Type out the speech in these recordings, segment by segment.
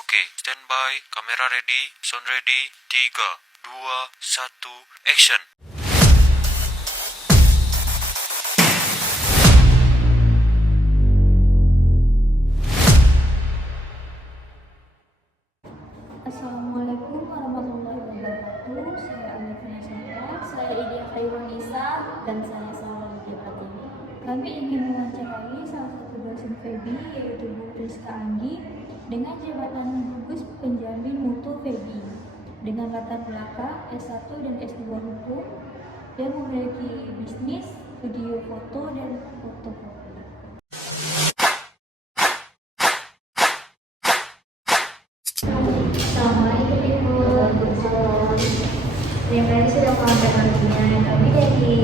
Oke, standby, kamera ready, sound ready, 3, 2, 1, action. Assalamualaikum warahmatullahi wabarakatuh. Saya Alifina Syahra, saya Idia Khairunisa, dan saya Salma Pratiwi. Kami ingin mewawancarai salah satu dosen FEBI, yaitu Bu Rizka Anggi, dengan jabatan gugus penjamin mutu FEBI, dengan latar belakang S1 dan S2 Hukum, dan memiliki bisnis video foto dan fotokopi. Assalamualaikum Ibu. Terima kasih sudah meluangkan waktunya. Kami dari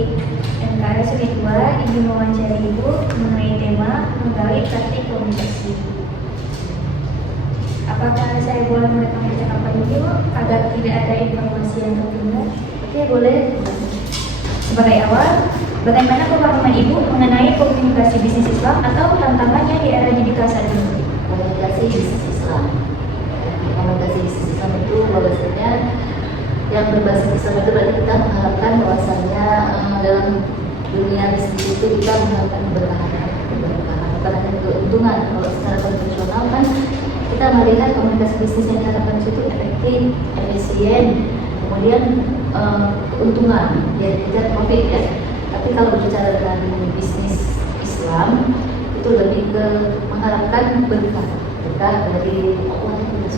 MKS Unit 2 ingin mewawancarai Ibu mengenai tema menggali praktik komunikasi. Apakah saya boleh merekam percakapan ini agar tidak ada informasi yang tertinggal? Oke, boleh. Sebagai awal, bagaimana pemahaman Ibu mengenai komunikasi bisnis Islam atau tantangannya di era digital saat ini? Komunikasi bisnis Islam. Komunikasi bisnis Islam itu bahwasanya yang berbasis Islam itu berarti kita mengharapkan bahwasanya dalam dunia bisnis itu kita mengharapkan keberkahan, bukan hanya keuntungan. Kalau secara konvensional kan kita melihat komunikasi bisnis yang diharapkan itu efektif, efisien, kemudian keuntungan, ya kejar profit ya. Tapi kalau berbicara dari bisnis Islam itu lebih ke mengharapkan berkah dari Allah SWT.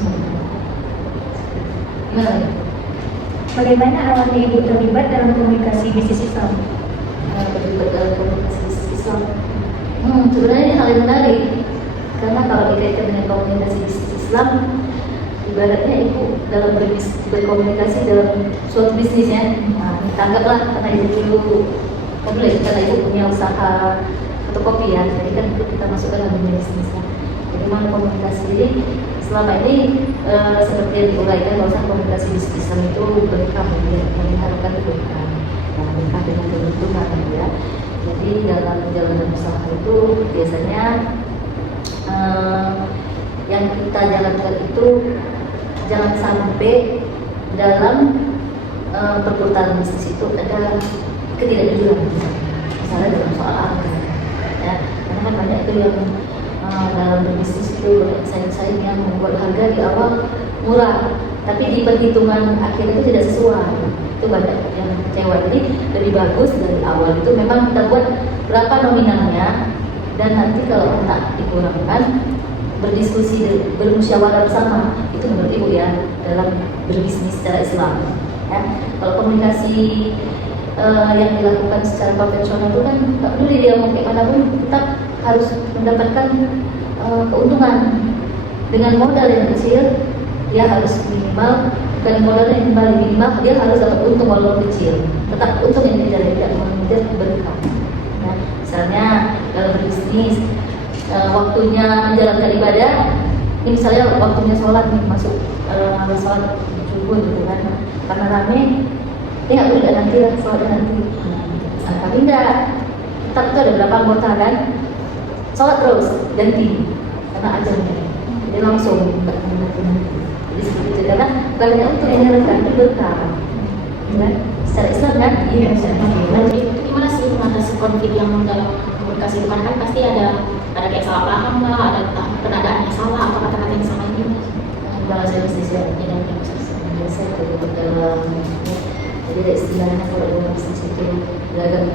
Gimana? Bagaimana awalnya Ibu terlibat dalam komunikasi bisnis Islam? Terlibat dalam komunikasi bisnis Islam. Sebenarnya ini hal yang menarik karena kalau dikaitkan dengan komunikasi bisnis Islam, ibaratnya Ibu dalam berkomunikasi dalam suatu bisnis ya. Tanggaplah karena Ibu dulu karena Ibu punya usaha fotokopi ya, jadi kan itu kita masukkan dalam dunia bisnis ya. Bagaimana komunikasi ini selama ini seperti yang diuraikan bahwa komunikasi bisnis Islam itu berkah, mengharapkan berkah, berkah dengan keuntungan ya. Jadi dalam perjalanan usaha itu biasanya yang kita jalankan itu jangan sampai dalam perputaran bisnis itu ada ketidakjujuran, misalnya dalam soal harga ya, karena kan banyak itu yang dalam berbisnis itu saing-saing yang membuat harga di awal murah, tapi di perhitungan akhirnya itu tidak sesuai. Itu banyak yang kecewa. Jadi lebih bagus dari awal itu memang kita buat berapa nominalnya, dan nanti kalau tak dikurangkan berdiskusi, bermusyawarah bersama. Itu menurut Ibu ya dalam berbisnis secara Islam ya. Kalau komunikasi yang dilakukan secara konvensional itu kan tak peduli dia mau kayak manapun, tetap harus mendapatkan keuntungan dengan modal yang kecil. Dia harus minimal, bukan modal yang minimal, dia harus dapat untung walaupun kecil, tetap untung yang dikejar, tidak mengejar berkah. Nah, misalnya dalam berbisnis waktunya menjalankan ibadah, ini misalnya waktunya sholat nih, masuk sholat subuh gitu kan, karena rame ya udah nanti lah sholat nanti. Tapi enggak, tetap itu ada berapa anggota kan, sholat terus ganti karena ajarnya, jadi langsung enggak nanti. Jadi seperti itu karena banyak untuk menjalankan berkah ya, secara Islam kan. Iya, Jadi gimana sih mengatasi konflik yang dalam komunikasi itu kan pasti ada kayak salah paham lah, ada penadaan yang salah atau kata-kata yang salah ini. Bahasa bisnis ya, yang biasa terlibat dalam, jadi ada istilahnya kalau dalam bisnis itu beragam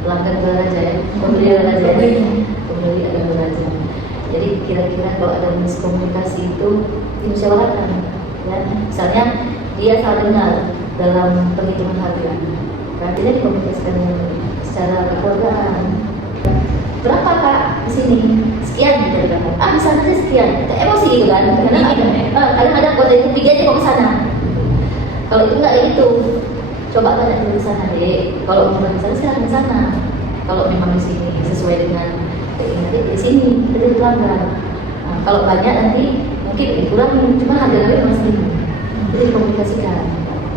pelanggan beraja ya, pembeli beraja, pembeli ada beraja. Jadi kira-kira kalau ada miskomunikasi itu dimusyawarahkan ya. Misalnya dia salah dengar dalam perhitungan harga, berarti dia dikomunikasikan secara kekeluargaan. Berapa Kak di sini? Sekian gitu kan. Di sana aja sekian. Kita emosi gitu kan. Karena kadang-kadang kota itu tiga aja mau ke sana. Kalau itu enggak gitu. Coba tanya dulu di sana deh. Kalau mau di sana silahkan di sana. Kalau memang di sini sesuai dengan nanti di sini kita pelanggan. Kalau banyak nanti mungkin dikurangi, cuma harga-harga memang segini. Itu dikomunikasikan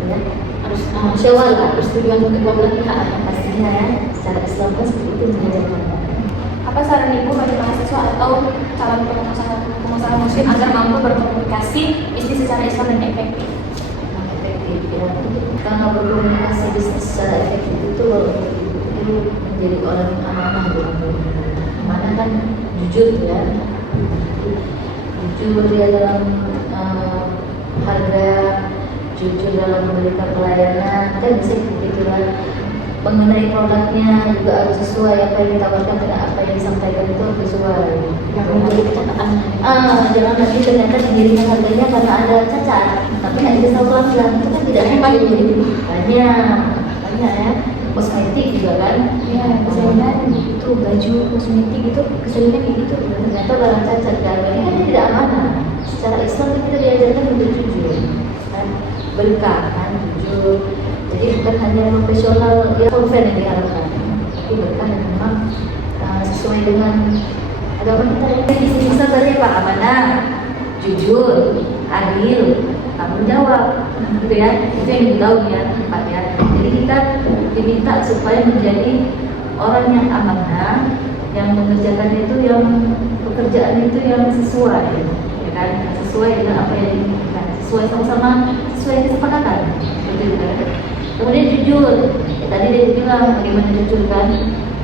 ya. Harus musyawarah, persetujuan kedua belah pihak pastinya ya. Secara Islam kan seperti itu mengajarkan. Apa saran Ibu bagi mahasiswa atau calon pengusaha muslim agar mampu berkomunikasi bisnis secara Islam dan efektif. Efektif ya. Karena berkomunikasi bisnis secara efektif itu menjadi orang yang amanah gitu. Amanah kan jujur ya, jujur dia dalam harga, jujur dalam memberikan pelayanan, kan bisa begitu kan. Mengenai produknya juga harus sesuai apa yang ditawarkan dengan apa yang disampaikan itu harus sesuai. Jangan menjadi catatan. Jangan nanti ternyata sendirinya harganya karena ada cacat, tapi nggak bisa pelan-pelan itu kan tidak Banyak banyak ya. Kosmetik juga kan, Ya, misalnya itu baju kosmetik itu kesulitan kayak gitu. ternyata barang cacat kan, ini kan tidak amanah. Secara Islam kita diajarkan untuk jujur, kan berkah kan jujur. Jadi bukan hanya profesional ya konven yang diharapkan, tapi berkah yang memang sesuai dengan agama kita. Yang di sini tadi Pak amanah, jujur, adil, tanggung jawab, gitu ya. Itu yang ditahu ya Pak ya. Jadi kita diminta supaya menjadi orang yang amanah, yang mengerjakan itu yang pekerjaan itu yang sesuai, ya kan? Sesuai dengan apa yang diinginkan, sesuai sama-sama, sesuai kesepakatan, betul kan? Kemudian jujur, ya, tadi dia bilang bagaimana jujur kan?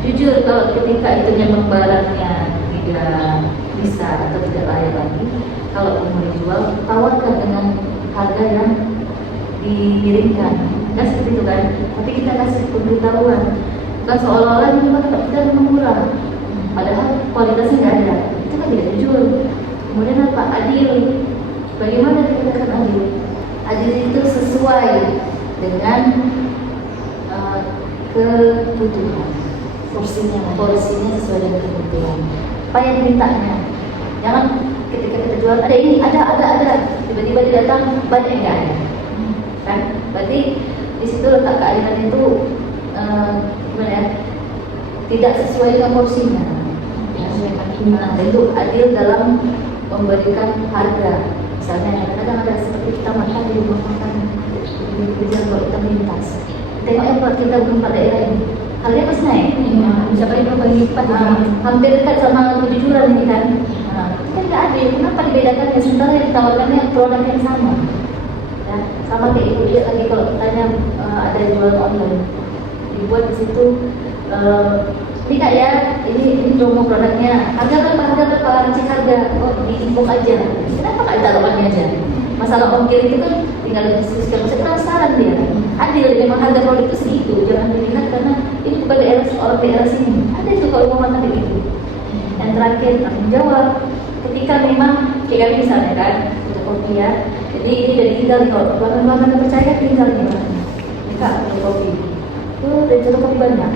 Jujur kalau ketika itu memang barangnya tidak bisa atau tidak layak lagi, kalau mau dijual, tawarkan dengan harga yang dikirimkan, kan seperti itu kan? Tapi kita kasih pemberitahuan, bukan seolah-olah ini kita murah, padahal kualitasnya nggak ada, itu kan tidak jujur. Kemudian apa? Adil. Bagaimana dikatakan adil? Adil itu sesuai dengan kebutuhan, porsinya sesuai dengan kebutuhan. Apa yang dimintanya? Jangan ketika kita jual ada ini, ada, tiba-tiba dia datang banyak yang nggak ada, kan? Berarti di situ letak keadilan itu gimana ya? Tidak sesuai dengan porsinya. Itu adil dalam memberikan harga. Misalnya kadang-kadang ada seperti kita makan di rumah makan di jalan kalau kita melintas. Tengok yang kita belum pada daerah ini, harganya pasti naik. Bisa kali berkali lipat. Hampir dekat sama kejujuran ini kan. Itu kan nggak adil. Kenapa dibedakan ya? Sementara yang ditawarkannya produk yang sama. Ya, sama kayak itu dia lagi kalau tanya ada jual online, dibuat di situ. Ini kak ya, ini promo produknya. Harga berapa? Cek harga. Oh, di inbox aja. Kenapa nggak ditaruhannya aja? Masalah ongkir itu kan tinggal diskusikan. Saya penasaran dia. Adil, memang harga produk itu segitu. Jangan dilihat karena ini bukan daerah orang daerah sini. Ada itu kalau mau makan kayak gitu. Dan terakhir tanggung jawab. Ketika memang kayak kami misalnya kan, fotokopi ya. Jadi ini dari tinggal kalau pelanggan percaya tinggal di mana? Kak, fotokopi. Dan fotokopi banyak.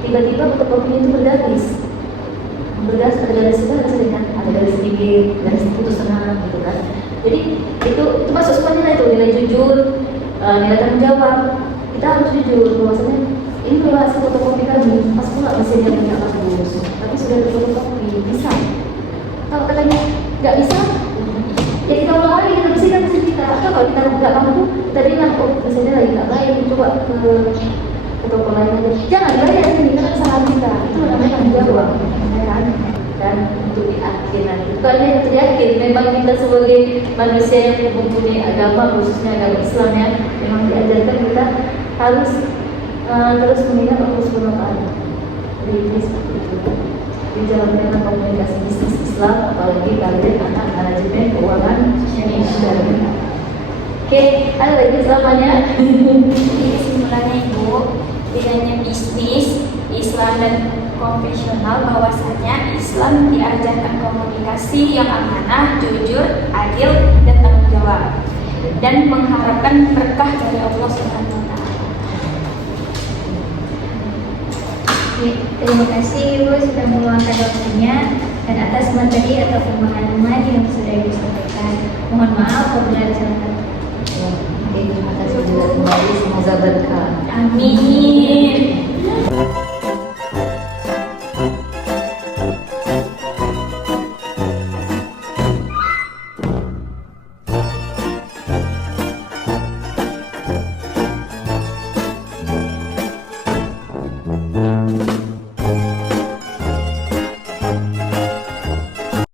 Tiba-tiba fotokopinya itu bergaris, ada garis sebelah, ada garis sedikit, garis putus tengah, gitu kan. Jadi itu masuk semuanya itu nilai jujur, nilai tanggung jawab. Kita harus jujur bahwasanya ini adalah hasil fotokopi kami, pas pula mesinnya punya bagus, tapi sudah ada fotokopi bisa. Kalau katanya nggak bisa, ya kita ulang lagi, kita bersihkan mesin kita. Atau kalau kita nggak mampu, kita bilang mesinnya lagi nggak baik, coba ke toko lain aja. Jangan bayar ini karena kesalahan kita. Itu namanya tanggung jawab, ya kan? Dan untuk di akhir nanti, bukan yang yakin. Memang kita sebagai manusia yang mempunyai agama, khususnya agama Islam ya, memang diajarkan kita harus terus mengingat Allah Subhanahu Wa Taala. Jadi ini seperti itu. Di jalan dalam komunikasi bisnis Islam, apalagi kalian anak manajemen keuangan yang sudah benar. Oke, ada lagi selamanya. Jadi kesimpulannya Ibu, tidak hanya bisnis, Islam dan konvensional, bahwasanya Islam diajarkan komunikasi yang amanah, jujur, adil, dan tanggung jawab, dan mengharapkan berkah dari Allah Subhanahu wa Ta'ala. Terima kasih Ibu sudah meluangkan waktunya dan atas materi atau pemahaman yang sudah Ibu sampaikan. Mohon maaf apabila ada salah kata. Terima kasih juga kembali, semoga berkah. Amin.